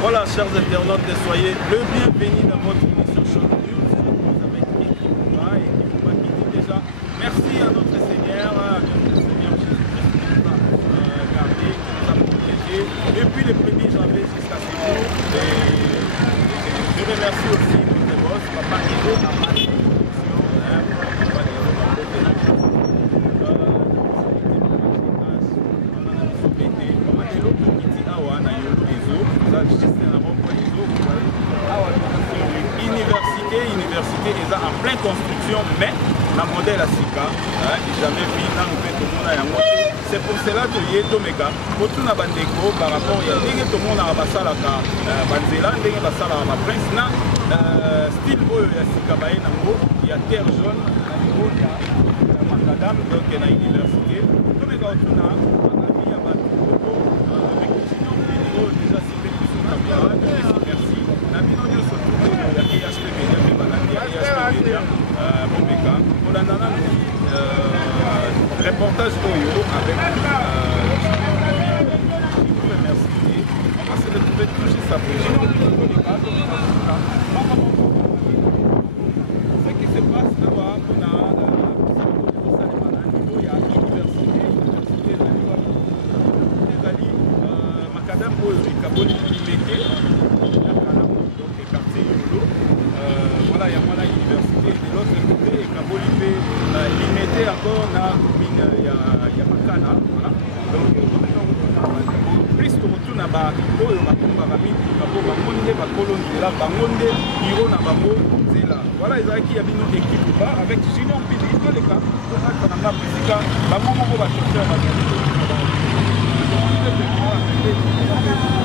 Voilà, chers internautes, soyez le bienvenu dans votre émission Shot News. Avec Ekipouba qui dit déjà merci à notre Seigneur Jésus-Christ qui nous a gardés, qui nous a protégés depuis le 1er janvier jusqu'à ce jour. Je remercie aussi notre boss, Papa Ido, université est en pleine construction, mais la modèle à Sika, jamais vu dans le monde. C'est pour cela que y est Tomeka, pour tout le monde par rapport à tout le monde à Basalaka, Banzela, Basala, Prince, style à Sika, il y a terre jaune, il y a Macadam, donc il y a l'université. Tomeka, il y a avec le signal vidéo déjà cité sur la caméra, merci. La vidéo sur la IHP Media, on a un reportage Oyo avec je vous remercie. On va se retrouver toujours sa ce qui se passe là-bas, on a Macadam Oyo, Kaboli Limeke, quartier Yolo. Voilà, il y a moi l'université de l'autre côté et Kabolipé, il mettait encore la mine, il y a Makana. Voilà. Donc, plus de retour à bas, il y a Bamonde, Bakolonie, là, Bamonde, Hiro, Nabamo, c'est là. Voilà, ils ont qui a mis notre équipe là, avec Junior Pidi, dans les cas, on a physique, Bamongo va chercher à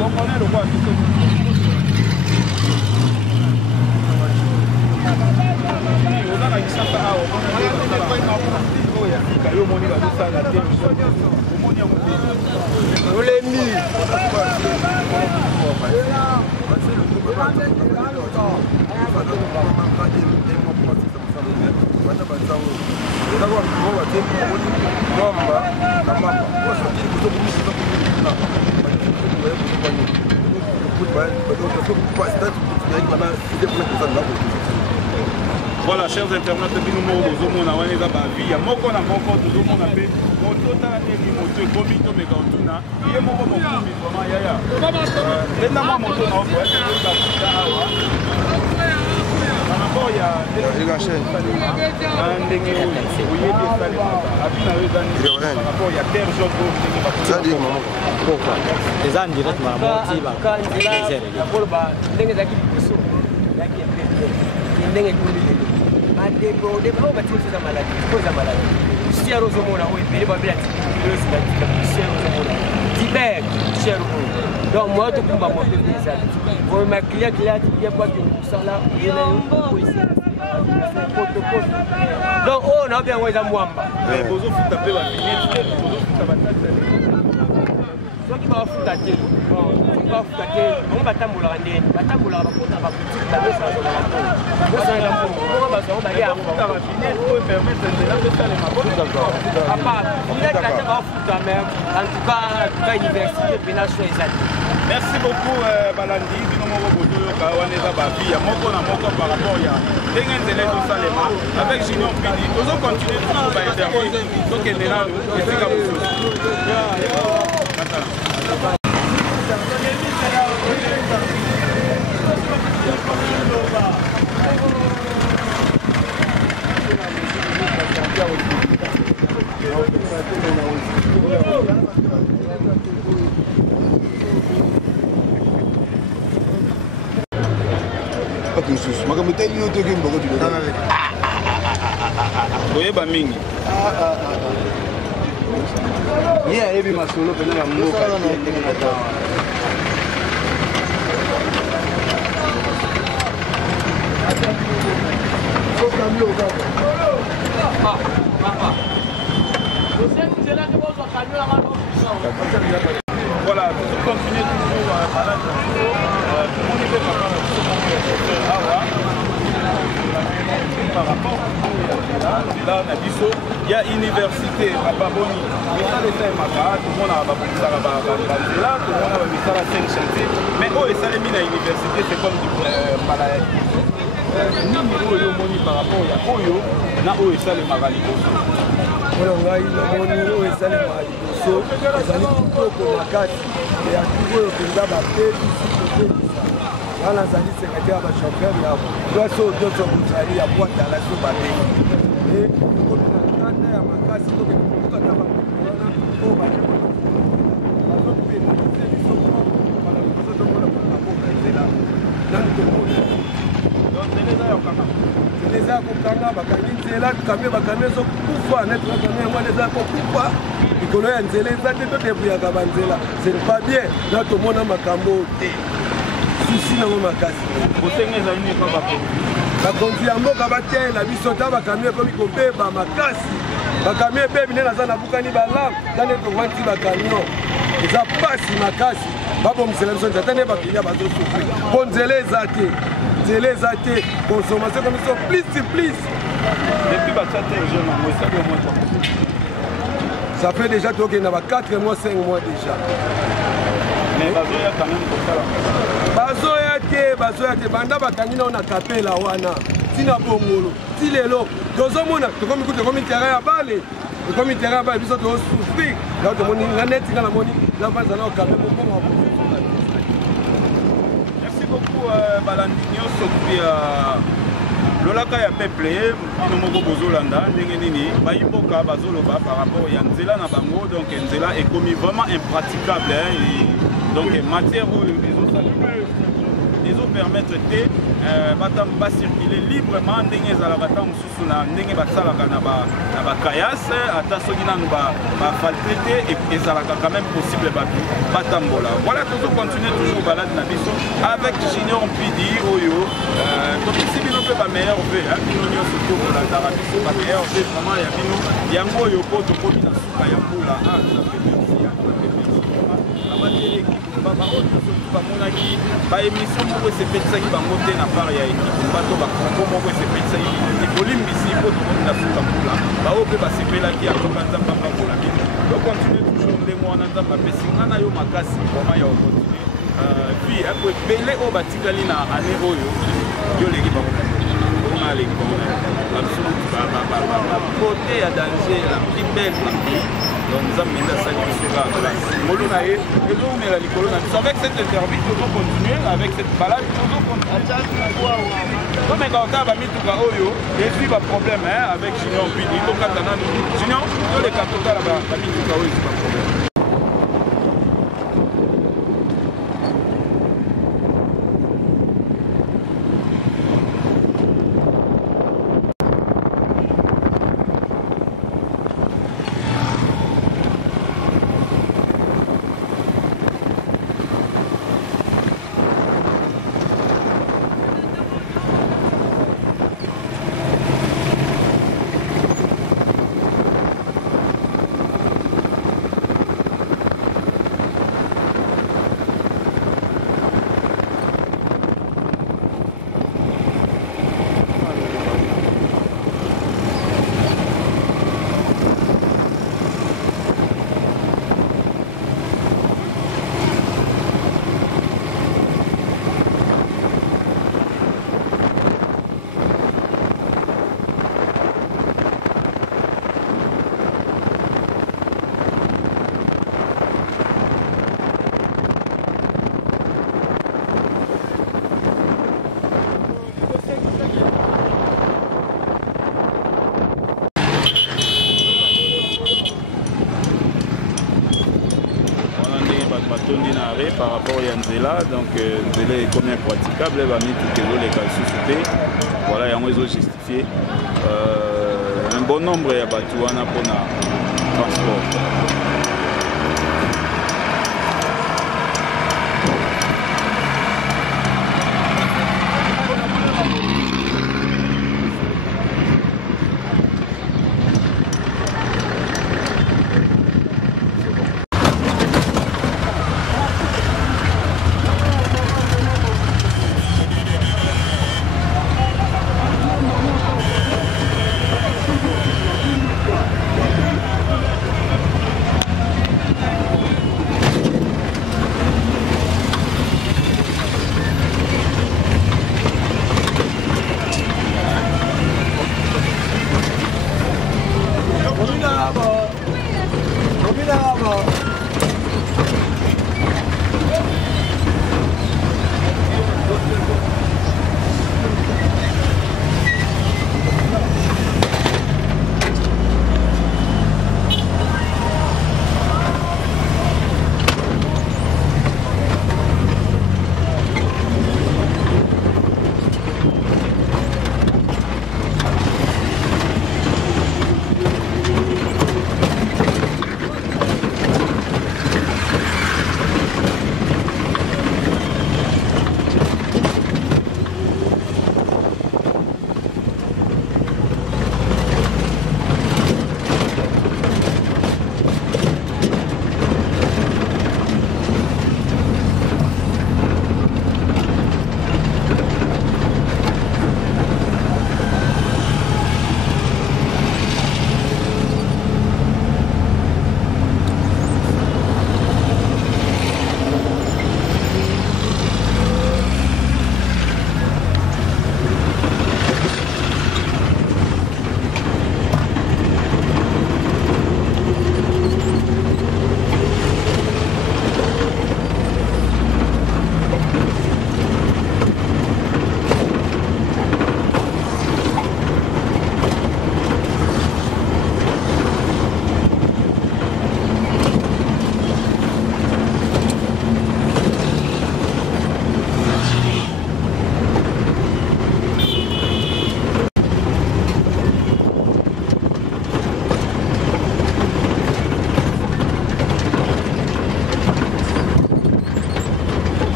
donc, on est le roi. Voilà, chers internautes, nous sommes en vie. Il y a beaucoup de monde appelé Motota et Moto, Komito Megantuna. Il y a beaucoup de monde qui est là. Donc moi tout combat moi ça. Pour ma client qui a quoi que nous sommes là, il y a donc on a bien ouais dans Mwamba. Mais vous vous tapez la vignette, vous ceux qui vont foutre à terre, on va tambour la randonnée, va tambour la rencontre, va foutre la messe à la rencontre. Moi c'est un peu, on va se rebailler à foutre la vignette pour permettre de la faire les mabots. À part, il y a quelqu'un qui va foutre la mer, en tout cas université, pénation et ça. Merci beaucoup Balandi, par rapport à avec Junior Pidi. Nous allons continuer toujours à intervenir. Donc il est là, voilà, toujours continuer toujours par rapport là, il y a université à Baboni, mais ça les fait tout le monde a là, tout le monde a 5 chantiers, mais oh, et ça les mis à l'université, c'est comme du palais. Nini oyo moni par rapport à oyo na oyo ça les maraliboso. Oyo ngai na moni oyo ça les maraliboso. Ezali kitoko makasi. Ya oyo penza ba pepi si wana zali secrétaire ba chauffeur ya doso doso mutali ya boîte à la soupe ba pepi. Et comme na kanda ya makasi to ke kuka ta ba wana o ba ke ko. Bazo pe na biso para biso to mona kwa boka zela. Dans to mona. Neza kokanga bakangi nzela kambe bakambe zo kufa net bakambe yango neza kokufa likolo ya nzela eza te todebuyaka banzela ce n'est pas bien na tomona makambo te susi nango makasi bakonzi ya mboka batela biso ta bakambi ekomi kobeba makasi bakambi ebebi nde naza nabukani balame tande tovanti bakamion eza pasi makasi babomisela biso nzela tande bakilia bazosufri po nzela eza te consommation comme ça, plus. Depuis ça fait déjà 4 mois, 5 mois déjà. Mais Bazoya quand même pour ça. Bazoya banda bakangina on a capé la wana. Tina bongolo. Tilelo. Tozomona, comme terrain à balle. Comme terrain à balle, biso to souffrir. Là to moni ngane tika la moni, là va ça quand même bon. Beaucoup balandinyo soki lolaka ya peuple bino moko bozolanda ndenge nini bayimboka bazoloba par rapport ya nzela na bango donc nzela ekomi vraiment impraticable donc matière oyo ezopermettre te bacirculer librement ndenge ezalaka ta mosusu na ndenge basalaka na bakayase ata soki nanu bafaltre te ezalaka quand même possible bato batambola. Voilà, tozocontinue toujours balade na biso avec Junior Mpidi oyo topesi bino mpe bameilleur ve bino nyonso tokolandaka biso bameilleur ve vraiment ya bino yango oyo po tokomi na suka ya mbula bamonaki baémission moko esepelisaki bango te na part ya ekipe bato bakongo moko esepelisaki ekolimbisi po tokomi na suka mbula bao mpe basepelaki akoka nzambe apakola bino tocontinue toujours ndenge wana nzambe apesi nga na yo makasi vraimen ya okontinue puis ako ebele oyo batikali na année oyo yoleki bango aleki bango côté ya danger la plus belle partie. Donc nous avons mis la salle qui sera à place. Avec cette interview, nous allons continuer avec cette balade. Nous allons continuer. Comme quand on a mis tout le monde, et puis pas de problème avec Junior Mpidi. Junior, tous les cartons là-bas, on a mis tout le monde, pas de problème. Par rapport à Nzela, donc Nzela est comme impraticable, voilà, il y a moins justifié un bon nombre de Batouana pour le transport.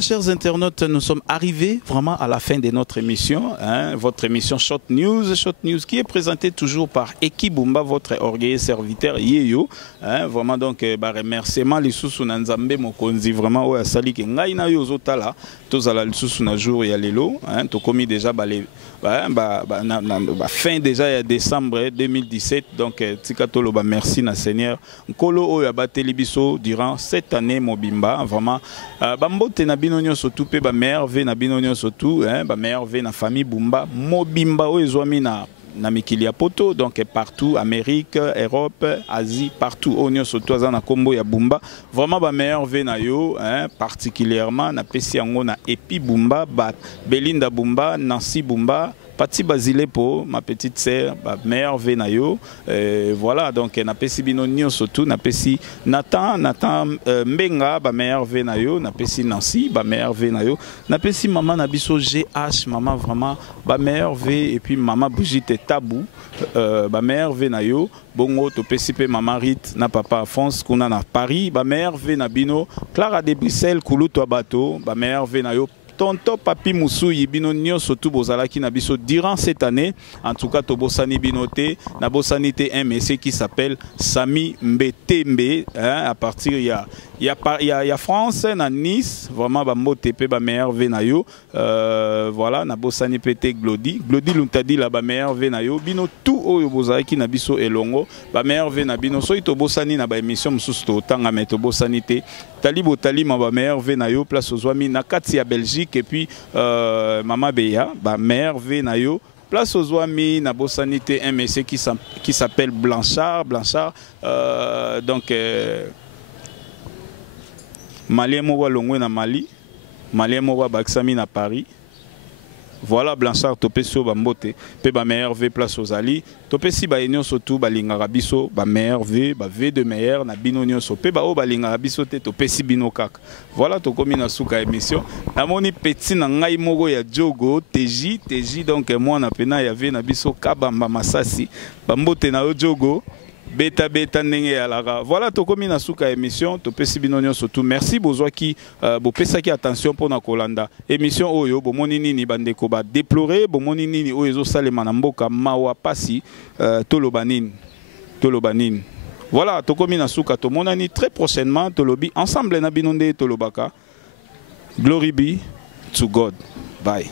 Voilà, chers internautes, nous sommes arrivés vraiment à la fin de notre émission. Hein, votre émission Short News, qui est présentée toujours par Eki Bumba, votre orgueilleux serviteur Yeyo. Hein, vraiment donc, remerciement les sous Nanzambe Mokonzi, vraiment ouais sali ke ngai na yo zotala tozala les sous na jour ya lelo. Hein, to commis déjà fin déjà ya décembre 2017. Donc tikatolo merci na Seigneur. Nkolo oyo bateli biso durant cette année mobimba vraiment bambote na bino nyonso tout pe ba merve na bino nyonso tout hein ba merve na famille Bumba mobimba oyo ezwami na mikili ya poto donc partout Amérique, Europe, Asie, partout au nyonso tout aza na kombo ya Bumba vraiment ba merve na yo hein particulièrement na pesi yango na Epi Bumba Belinda Bumba, Nancy Bumba, Pati Basilepo, ma petite sœur, ma mère Venayo, voilà donc na pesi bino nyonso tout, na pesi Nathan Mbenga, ma mère Venayo, na pesi Nancy, ma mère Venayo, na pesi maman Nabiso GH, maman vraiment, ma mère V et puis maman Bougite Tabou, ma mère Venayo, bongo to pesi pe maman Rit, na papa Alphonse kuna na Paris, ma mère Venabino, Clara de Bruxelles, Koulouto Bato, ma mère Venayo. Tonto Papi Moussou Yibino Nyonso tout bozalaki na biso durant cette année en tout cas tobosani binoté na bosanité un monsieur qui s'appelle Sami Mbetembe hein, à partir il y a France na Nice vraiment ba moté pe ba meilleur venayo voilà na bosani pété Glody luntadi la ba meilleur venayo bino tout oyo bozalaki na biso elongo ba meilleur venabino so ito bosani na ba émission mususu to tanga meto bosanité talibo talima ba meilleur venayo place ozwami na kati ya Belgique et puis Mama Beya, ba mère Venayo, place aux Ouami, na bosanité un monsieur qui s'appelle Blanchard, donc Malien Mowa Longwe na Mali, Malien Mowa Baksami na Paris. Voilà Blanchard topé sur Bambote, pe ba meilleur V place aux Ali, topé si ba union surtout ba lingara biso, ba meilleur V, ba V de meilleur na bino nyonso, pe ba o ba lingara biso te topé si bino kak. Voilà to komi na suka émission. Na moni petit na ngai mogo ya Jogo, TJ donc moi na pena ya V na biso Kabamba Masasi, Bambote na Jogo. Beta ndenge ya lara. Voilà tokomi na suka émission to pesi binonyo surtout merci bozwa ki bo pesa ki attention pour na kolanda émission oyo bo moni nini bandeko ba déplorer bo moni nini oyo zo salema na mboka mawa pasi tolobanine voilà tokomi na suka to monani très prochainement tolobi ensemble na binonde tolobaka glory be to God bye.